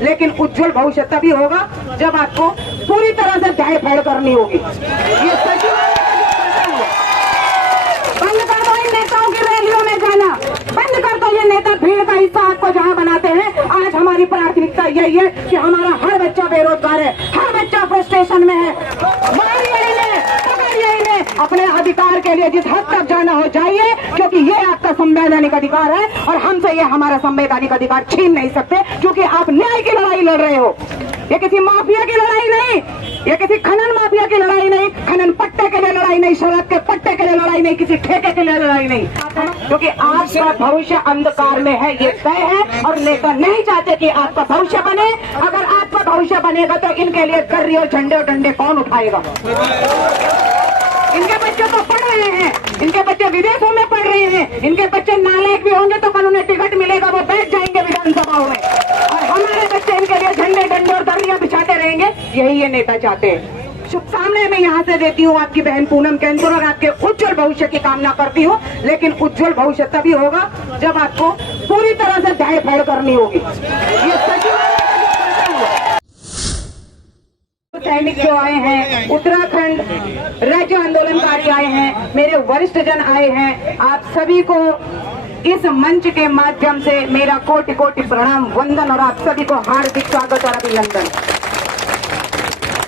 लेकिन उज्जवल भविष्य तभी होगा जब आपको पूरी तरह से दाएं फाड़ करनी होगी। ये सचिवालय बंद कर दो इन नेताओं की रैलियों में जाना, बंद कर दो ये नेता भीड़ का हिस्सा आपको जहां बनाते हैं। आज हमारी प्राथमिकता यही है कि हमारा हर बच्चा बेरोजगार है, हर बच्चा फ्रस्ट्रेशन में है। मारिए इन्हें, पकड़िए इन्हें, अपने अधिकार के लिए जिस हद तक जाना हो जाइए, क्योंकि ये आपका संवैधानिक अधिकार है और हमसे ये हमारा संवैधानिक अधिकार छीन नहीं सकते, क्योंकि आप न्याय की लड़ाई लड़ रहे हो। ये किसी माफिया की लड़ाई नहीं, ये किसी खनन माफिया की लड़ाई नहीं, खनन पट्टे के लिए लड़ाई नहीं, शराब के पट्टे के लिए लड़ाई नहीं, किसी ठेके के लिए लड़ाई नहीं, क्योंकि आपका भविष्य अंधकार में है, ये तय है। और नेता नहीं चाहते कि आपका भविष्य बने। अगर आपका भविष्य बनेगा तो इनके लिए गर्री और झंडे और डंडे कौन उठाएगा? इनके बच्चे तो पढ़ रहे हैं, इनके बच्चे विदेशों में पढ़ रहे हैं, इनके बच्चे नालायक भी होंगे तो कल उन्हें टिकट मिलेगा, वो बैठ जाएंगे विधानसभाओं में, और हमारे बच्चे इनके लिए झंडे डंडे और दरिया बिछाते रहेंगे। यही ये नेता चाहते हैं। शुभकामनाएं मैं यहाँ से देती हूँ आपकी बहन पूनम कैंसर, और आपके उज्जवल भविष्य की कामना करती हूँ। लेकिन उज्जवल भविष्य तभी होगा जब आपको पूरी तरह से दाएं फाड़ करनी होगी। ये सचिवालय सैनिक जो आए हैं, उत्तराखंड राज्य आंदोलनकारी आए हैं, मेरे वरिष्ठ जन आए हैं, आप सभी को इस मंच के माध्यम से मेरा कोटि कोटि प्रणाम वंदन और आप सभी को हार्दिक स्वागत और अभिनंदन।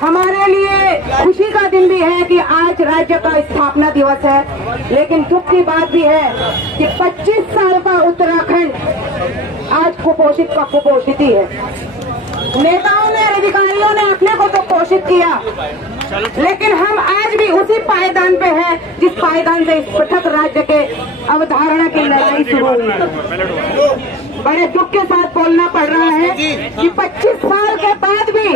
हमारे लिए खुशी का दिन भी है कि आज राज्य का स्थापना दिवस है, लेकिन दुख की बात भी है कि 25 साल का उत्तराखंड आज कुपोषित का कुपोषित ही है। नेताओं ने, अधिकारियों ने अपने को तो पोषित किया, लेकिन हम आज भी उसी पायदान पे हैं जिस पायदान से इस पृथक राज्य के अवधारणा की लड़ाई शुरू हुई। बड़े दुख के साथ बोलना पड़ रहा है कि 25 साल के बाद भी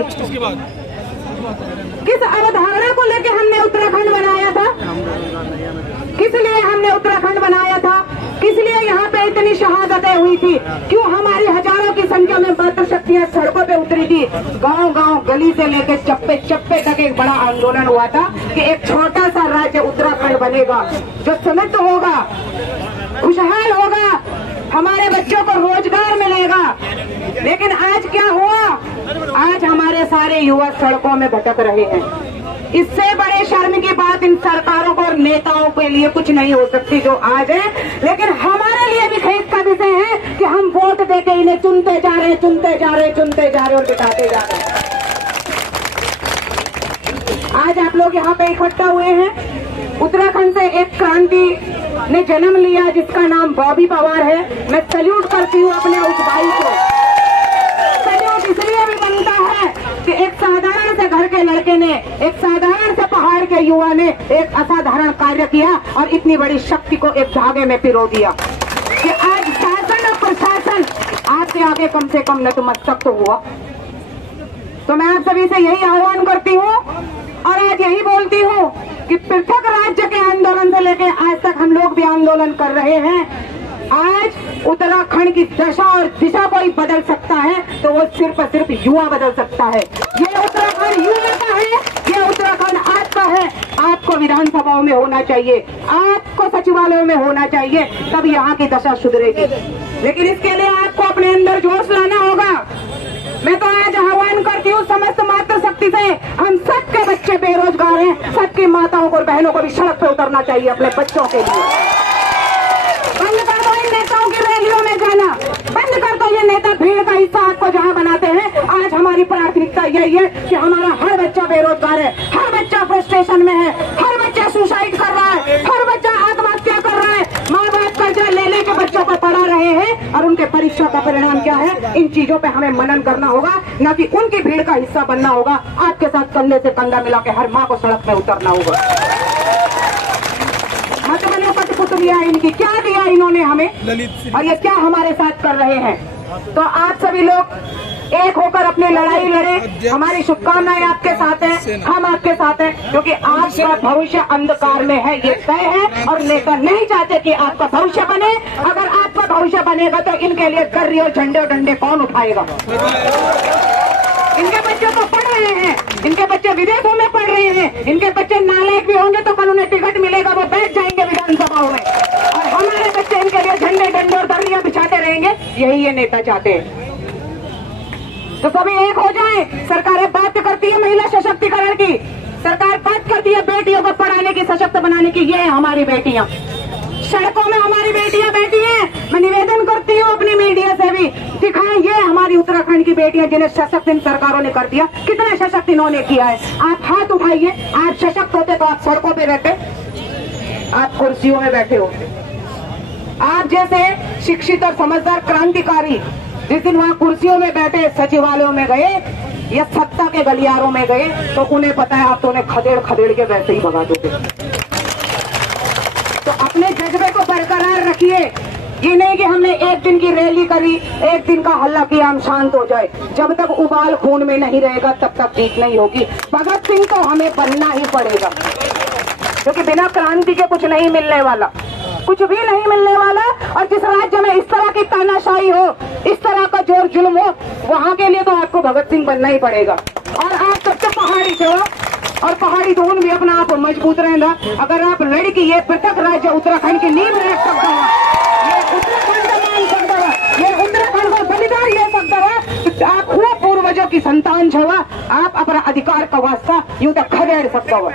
किस अवधारणा को लेकर हमने उत्तराखंड बनाया था, किस लिए हमने उत्तराखंड बनाया था, किस लिए यहाँ पे इतनी शहादतें हुई थी, क्यों हमारी हजारों की संख्या में मातृ शक्तियां सड़कों पे उतरी थी, गांव-गांव गली से लेकर चप्पे चप्पे तक एक बड़ा आंदोलन हुआ था कि एक छोटा सा राज्य उत्तराखंड बनेगा जो समृद्ध होगा, खुशहाल होगा, हमारे बच्चों को रोजगार मिलेगा। लेकिन आज क्या हुआ? आज हमारे सारे युवा सड़कों में भटक रहे हैं। इससे बड़े शर्म की बात इन सरकारों को और नेताओं के लिए कुछ नहीं हो सकती जो आज है, लेकिन हमारे लिए भी खेद का विषय है कि हम वोट देके इन्हें चुनते जा रहे हैं, चुनते जा रहे हैं, चुनते जा रहे हैं और बिठाते जा रहे हैं। आज आप लोग यहाँ पे इकट्ठा हुए हैं, उत्तराखंड से एक क्रांति ने जन्म लिया जिसका नाम बॉबी पवार है। मैं सैल्यूट करती हूँ अपने उस भाई को। सैल्यूट इसलिए भी बनता है कि एक साधारण से घर के लड़के ने, एक साधारण से पहाड़ के युवा ने एक असाधारण कार्य किया और इतनी बड़ी शक्ति को एक धागे में पिरो दिया कि आज शासन और प्रशासन आपके आगे कम से कम नतमस्तक तो हुआ। तो मैं आप सभी से यही आह्वान करती हूँ और आज यही बोलती हूँ कि पृथक राज्य के आंदोलन से लेकर आज तक हम लोग भी आंदोलन कर रहे हैं। आज उत्तराखंड की दशा और दिशा कोई बदल सकता है तो वो सिर्फ और सिर्फ युवा बदल सकता है। ये उत्तराखंड युवा का है, ये उत्तराखंड आपका है। आपको विधानसभाओं में होना चाहिए, आपको सचिवालयों में होना चाहिए, तब यहाँ की दशा सुधरेगी। लेकिन इसके लिए आपको अपने अंदर जोश लाना होगा। मैं तो आज आह्वान करती हूँ समस्त मातृ शक्ति से, हम सबके बच्चे बेरोजगार हैं, सबकी माताओं और बहनों को भी सड़क पे उतरना चाहिए अपने बच्चों के लिए। बंद कर दो इन नेताओं की रैलियों में जाना, बंद कर दो ये नेता भीड़ का हिस्सा आपको जहाँ बनाते हैं। आज हमारी प्राथमिकता यही है कि हमारा हर बच्चा बेरोजगार है, हर बच्चा फ्रस्ट्रेशन में है, हर बच्चा सुसाइड कर रहा है, हर बच्चा आत्महत्या कर रहा है। माँ बाप कर्जा ले लेके बच्चों को पढ़ा रहे हैं और उनके परीक्षा का परिणाम क्या है? इन चीजों पे हमें मनन करना होगा, न कि उनकी भीड़ का हिस्सा बनना होगा। आपके साथ कंधे से कंधा मिला के हर माँ को सड़क पे उतरना होगा। मत बनो कठपुतलियां इनकी, क्या दिया इन्होंने हमें और ये क्या हमारे साथ कर रहे हैं। तो आप सभी लोग एक होकर अपनी लड़ाई लड़े। हमारी शुभकामनाएं आपके साथ हैं, हम आपके साथ हैं, क्योंकि आपका भविष्य अंधकार में है, ये तय है। और नेता नहीं चाहते कि आपका भविष्य बने। अगर आपका भविष्य बनेगा तो इनके लिए गर्री और झंडे और डंडे कौन उठाएगा? इनके बच्चे तो पढ़ रहे हैं, इनके बच्चे विदेशों में पढ़ रहे हैं, इनके बच्चे नालायक भी होंगे तो कल उन्हें टिकट मिलेगा, वो बैठ जाएंगे विधानसभाओं में, और हमारे बच्चे इनके लिए झंडे डंडे और दरिया बिछाते रहेंगे। यही ये नेता चाहते हैं। तो सभी एक हो जाएं। सरकारें बात करती है महिला सशक्तिकरण की, सरकार बात करती है बेटियों को पढ़ाने की, सशक्त बनाने की। ये है हमारी बेटियां, सड़कों में हमारी बेटियां बैठी हैं। मैं निवेदन करती हूँ अपनी मीडिया से भी, दिखाएं ये हमारी उत्तराखंड की बेटियां जिन्हें सशक्त इन सरकारों ने कर दिया। कितने सशक्त इन्होंने किया है। आप हाथ उठाइए, आप सशक्त होते तो आप सड़कों पे रहते, आप कुर्सियों में बैठे होते। आप जैसे शिक्षित और समझदार क्रांतिकारी जिस दिन वहाँ कुर्सियों में बैठे सचिवालयों में गए या सत्ता के गलियारों में गए, तो उन्हें पता है आप तो उन्हें खदेड़ खदेड़ के वैसे ही भगा दोगे। तो अपने जज्बे को बरकरार रखिए। ये नहीं कि हमने एक दिन की रैली करी, एक दिन का हल्ला किया, हम शांत हो जाए। जब तक उबाल खून में नहीं रहेगा तब तक जीत नहीं होगी। भगत सिंह तो हमें बनना ही पड़ेगा, क्योंकि बिना क्रांति के कुछ नहीं मिलने वाला, कुछ भी नहीं मिलने वाला। और जिस राज्य में इस तरह की तानाशाही हो, इस तरह का जोर जुल्म हो, वहाँ के लिए तो आपको भगत सिंह बनना ही पड़ेगा। और आप सबसे पहाड़ी से हो, और पहाड़ी तो भी अपना आप मजबूत रहेगा। अगर आप लड़की ये पृथक राज्य उत्तराखंड की नींव रख सकता है, ये उत्तराखंड का मान सकता है, ये उत्तराखंड का बलिदान ये सकता है, आप हुआ पूर्वजों की संतान छवा, आप अपना अधिकार का वास्ता यूं तक खदेड़ सकता हो।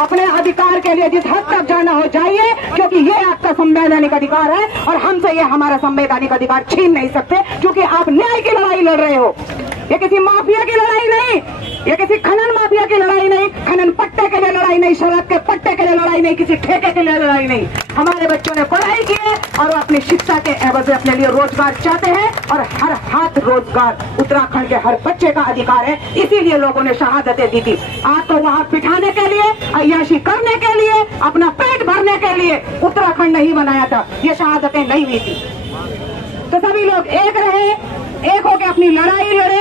अपने अधिकार के लिए जिस हद तक जाना हो जाइए, क्योंकि ये आपका संवैधानिक अधिकार है और हमसे ये हमारा संवैधानिक अधिकार छीन नहीं सकते, क्योंकि आप न्याय की लड़ाई लड़ रहे हो। ये किसी माफिया की लड़ाई नहीं, ये किसी खनन माफिया की लड़ाई नहीं, खनन पट्टे के लिए लड़ाई नहीं, शराब के पट्टे के लिए लड़ाई नहीं, किसी ठेके के लिए लड़ाई नहीं। हमारे बच्चों ने पढ़ाई की है और वो अपनी शिक्षा के एवज में अपने लिए रोजगार चाहते हैं, और हर हाथ रोजगार उत्तराखंड के हर बच्चे का अधिकार है। इसीलिए लोगों ने शहादतें दी थी। आपको वहाँ बिठाने के लिए, अय्याशी करने के लिए, अपना पेट भरने के लिए उत्तराखंड नहीं बनाया था, ये शहादतें नहीं हुई थी। तो सभी लोग एक रहे, एक होकर अपनी लड़ाई लड़े,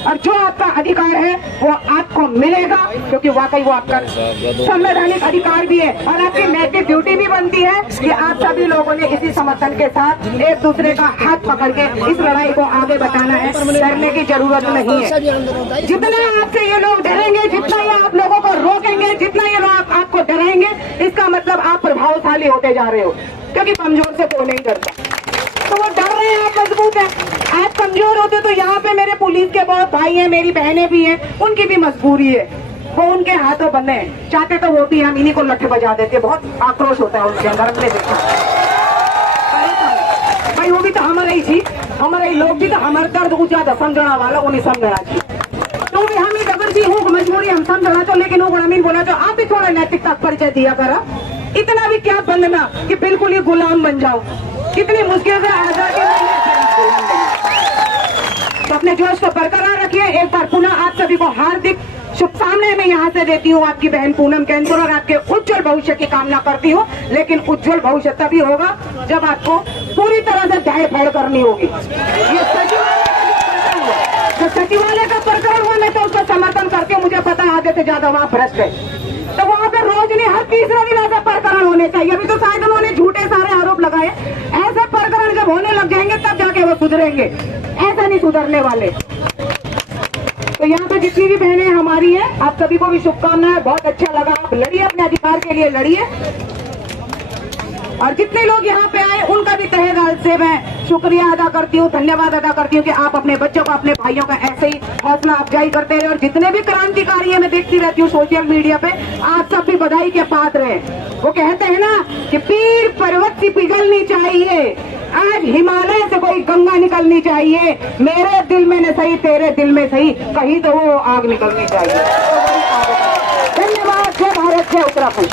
और जो आपका अधिकार है वो आपको मिलेगा, क्योंकि वाकई वो आपका संवैधानिक अधिकार भी है। और आपकी नैतिक ड्यूटी भी बनती है कि आप सभी लोगों ने इसी समर्थन के साथ एक दूसरे का हाथ पकड़ के इस लड़ाई को आगे बढ़ाना है। डरने की जरूरत नहीं है। जितना आपसे ये लोग डरेंगे, जितना ये आप लोगों को रोकेंगे, जितना ये लोग आपको डराएंगे, इसका मतलब आप प्रभावशाली होते जा रहे हो, क्योंकि कमजोर से कोई नहीं डरता। तो वो डर रहे हैं, आप मजबूत हैं। आप कमजोर होते तो यहाँ पे मेरे पुलिस के बहुत भाई हैं, मेरी बहनें भी हैं, उनकी भी मजबूरी है, वो उनके हाथों बंधे हैं। चाहते तो वो भी हम इन्हीं को लट्ठे बजा देते। बहुत आक्रोश होता है उनके अंदर, हमने देखा भाई। वो भी तो हमारे ही थी, हमारे ही लोग भी तो हमारे दर्द को ज्यादा समझना वाला वो नहीं समझना थी। तो भी हम ही अगर जी हूँ मजबूरी हम समझना तो, लेकिन वो ग्रामीण बोला तो आप भी थोड़ा नैतिकता परिचय दिया करा। इतना भी क्या बनना कि बिल्कुल ये गुलाम बन जाओ। कितनी मुश्किल से आजादी तो अपने जोश को बरकरार रखिए। एक बार पुनः आप सभी को हार्दिक शुभकामनाएं मैं यहाँ से देती हूँ। आपकी बहन पूनम कैंसर और आपके उज्जवल भविष्य की कामना करती हूँ। लेकिन उज्जवल भविष्य तभी होगा जब आपको पूरी तरह से दाएं फैड़ करनी होगी। ये सचिवालय का प्रकरण हुआ, मैं तो उसका समर्थन करके, मुझे पता है आधे से ज्यादा वहाँ भ्रष्ट है, तो वहाँ पे रोज नहीं हर तीसरे दिन ऐसे प्रकरण होने चाहिए। अभी तो शायद उन्होंने झूठे सारे आरोप लगाए। ऐसे प्रकरण जब होने लग जाएंगे तब जाके वो सुधरेंगे, ऐसा नहीं सुधरने वाले। तो यहाँ पे जितनी भी बहनें हमारी हैं, आप सभी को भी शुभकामनाएं। बहुत अच्छा लगा, आप लड़िए, अपने अधिकार के लिए लड़िए। और जितने लोग यहाँ पे आए उनका भी तहे दिल से मैं शुक्रिया अदा करती हूँ, धन्यवाद अदा करती हूँ कि आप अपने बच्चों को, अपने भाइयों का ऐसे ही हौसला अफजाई करते रहे। और जितने भी क्रांतिकारी है, मैं देखती रहती हूँ सोशल मीडिया पे, आप सब भी बधाई के पात्र हैं। वो कहते हैं ना कि पीर पर्वत से पिघलनी चाहिए, आज हिमालय से कोई गंगा निकलनी चाहिए। मेरे दिल में न सही, तेरे दिल में सही, कहीं तो वो आग निकलनी चाहिए। धन्यवाद। जय भारत, जय उत्तराखंड।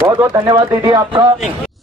बहुत बहुत धन्यवाद दीदी आपका।